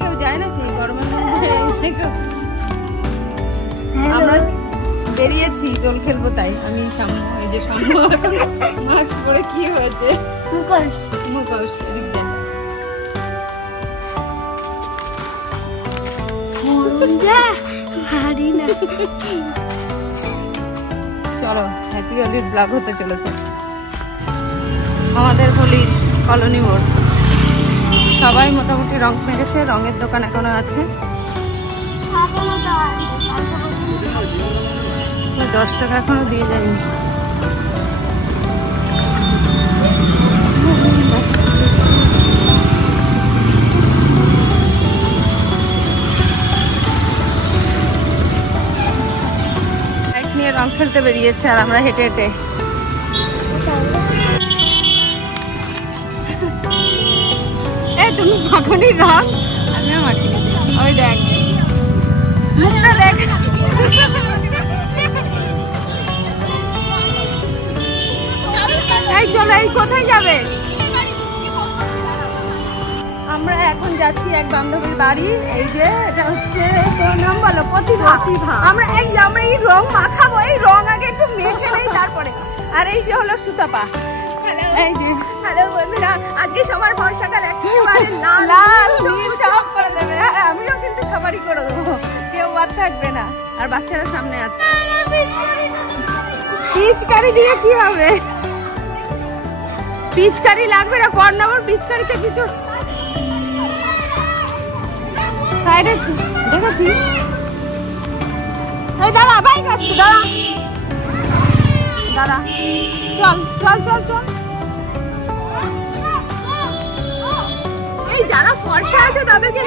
কেউ যায় নাকি গরমের মধ্যে? আমরা বেরিয়েছি দোল খেলবো, তাই আমি এই যে সামনে মাস্ক পরে কি হয়েছে মুখোশ এদিক দেন। চলো হ্যাপি হোলির ব্লগ হতে চলেছে। আমাদের হোলির কলোনি মোড় সবাই মোটামুটি রং মেরেছে, রঙের দোকান এখনো আছে। 10 টাকা এখনো দিয়ে যায়নি। বাইক নিয়ে রং খেলতে বেরিয়েছে আর আমরা হেঁটে হেঁটে। তুমি মাখনি রং, আমিও মাখি। ওই দেখ মুখটা দেখ। এই চলো, এই কোথায় যাবে? আমরা এখন যাচ্ছি এক বান্ধবীর বাড়ি। এই যে এটা হচ্ছে, তোমার নাম বলো? প্রতিভা। আমরা এই রং মাখাবো, এই রং আগে একটু মেখে নেই তারপরে। আর এই যে হলো সুতাপা। এই যে হ্যালো বন্ধুরা, আজকে সবার বর্ষাকাল একেবারে লাল নীল সব করে দেবে। আর আমিও কিন্তু সবারই করে দেবো, কেউ বাদ থাকবে না। আর বাচ্চারা সামনে আছে। পিচকারি দিয়ে কি হবে? পিচকারি লাগবে না, পর্ণাবর পিচকারিতে কিছু সাইডে দেখেছিস? এই দাঁড়া, বাইক আসছে, দাঁড়া দাঁড়া, চল চল চল চল। এই যারা ফর্সা আছে তাদেরকে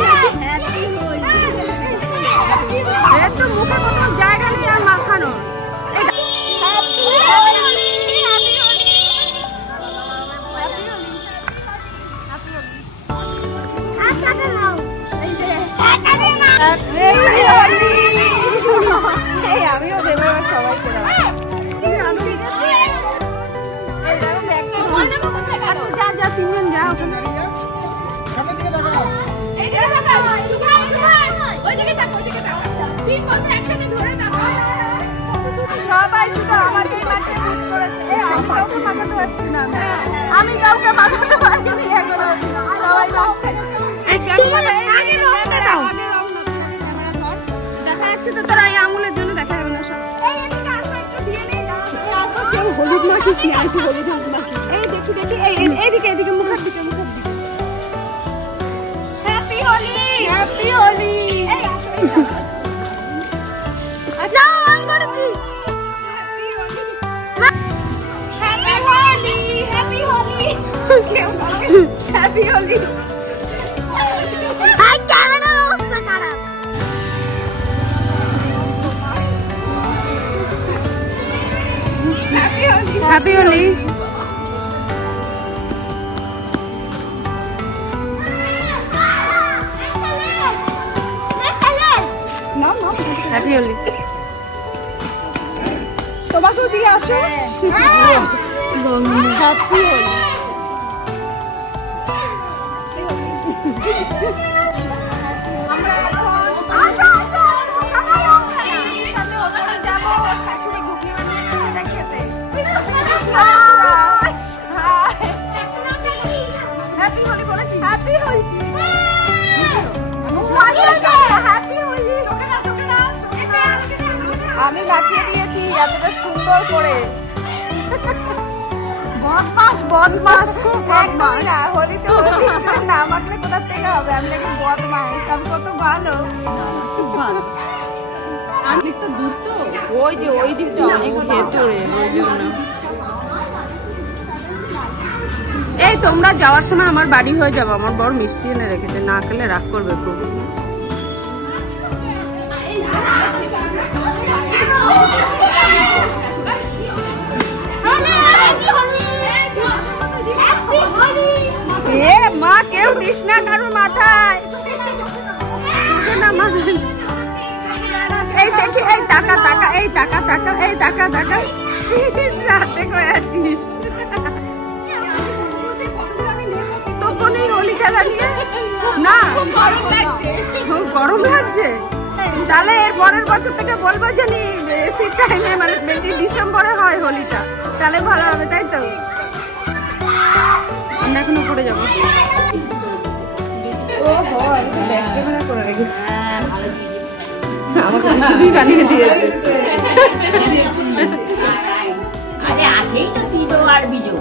তো মুখে কোনো জায়গা নেই আর মাখানো। আমিও দেবো সবাইকে। যা তিনজন যা ওখানে। সবাই শুধু আমাকেই মাথায় ভূত করেছে। আমি কাউকে মাখাতে পারছি না, আমি কাউকে মাখাতে পারছি না। সবাই দেখা যাচ্ছে তো, তোরা এই আঙুলের জন্য দেখা যাবে না। সব কেউ হলুদ মাখিস নি, আমি হলুদ মাখি। এই দেখি দেখি, এইদিকে এদিকে, মুখের দিকে মুখের দিকে। Happy Holi, happy Holi. আচ্ছা অন করেছি। Happy Holi, happy Holi, happy Holi. আই ক্যামেরা অবস্থা খারাপ। Happy Holi, happy Holi. Happy Holi. তোমাকেও দিয়ে আসো। হ্যাপি হোলি। আমরা এখন সাথে ওপরে যাবো, শাশুড়ি ঘুগনি বানিয়ে সেটা খেতে। হ্যাপি হোলি বলেছি, হ্যাপি হোলি। আমি মাখিয়ে দিয়েছি এতটা সুন্দর করে। বদমাস বদমাস, খুব বদমাস। না হোলিতে না মাখলে কোথা থেকে হবে? আমি নাকি বদমাস? আমি কত ভালো, খুব ভালো। অনেকটা দূর তো, ওই যে ওই দিকটা অনেক ভেতরে, ওই জন্য। এই তোমরা যাওয়ার সময় আমার বাড়ি হয়ে যাবো। আমার বড় মিষ্টি এনে রেখেছে, না খেলে রাগ করবে খুব। মা কেউ দিস না কারোর মাথায়। এই দেখি, এই টাকা টাকা, এই টাকা টাকা, এই টাকা টাকা। রাতে কয়াছিস তো কোন হোলি খেলা নিয়ে না? তাহলে এর পরের বছর থেকে বলবো জানি বেশি টাইমে মানে বেশি ডিসেম্বরে হয় হোলিটা, তাহলে ভালো হবে, তাই তো? আমরা এখন উপরে যাবো। ওহো, আমি তো ব্যাক ক্যামেরা করে রেখেছি, আমাকে ছবি বানিয়ে দিয়েছে। আরে আছেই তো তিলো আর বিজো,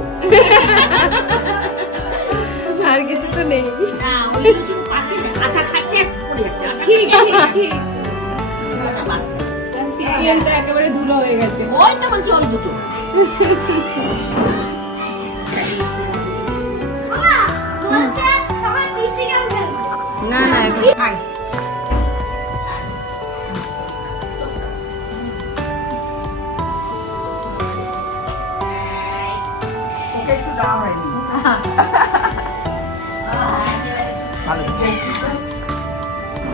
আর কিছু তো নেই। না ওই পাশে আচ্ছা খাচ্ছে পড়ে যাচ্ছে। আচ্ছা ঠিক ঠিক সিরিয়ালটা একেবারে ধুলো হয়ে গেছে। ওই তো বলছি ওই দুটো না না এখন একটু দাও হয়নি।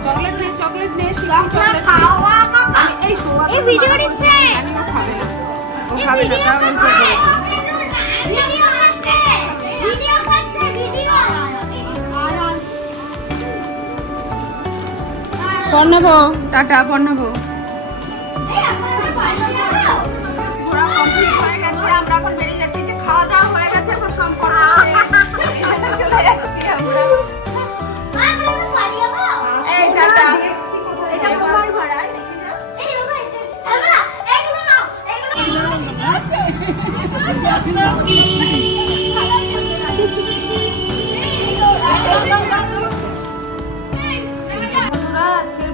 চকলেট নে, চকলেট নে, চকলেট খাওয়া এই ভিডিও দিচ্ছে, ও খাবে না, ও খাবে না, তাও আমি করে ভিডিও করছে, ভিডিও করছে, ভিডিও পর্ণব, টাটা পর্ণব। ঘোরা কমপ্লিট হয়ে গেছে, আমরা এখন বেরিয়ে যাচ্ছি। যে খাওয়া দাওয়া হয়ে গেছে তো সম্পূর্ণ চলে যাচ্ছি আমরা। এই টাটা। এটা তোমার ঘর, আয় দেখি যা। বন্ধুরা, আজকের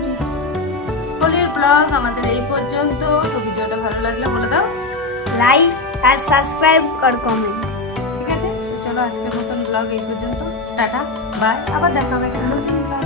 হোলির ব্লগ আমাদের এই পর্যন্ত। তো ভিডিওটা ভালো লাগলে বলে দাও লাইক আর সাবস্ক্রাইব কর, কমেন্ট। ঠিক আছে? তো চলো আজকের মতন ব্লগ এই পর্যন্ত, টাটা বাই, আবার দেখা হবে একটা নতুন ব্লগ।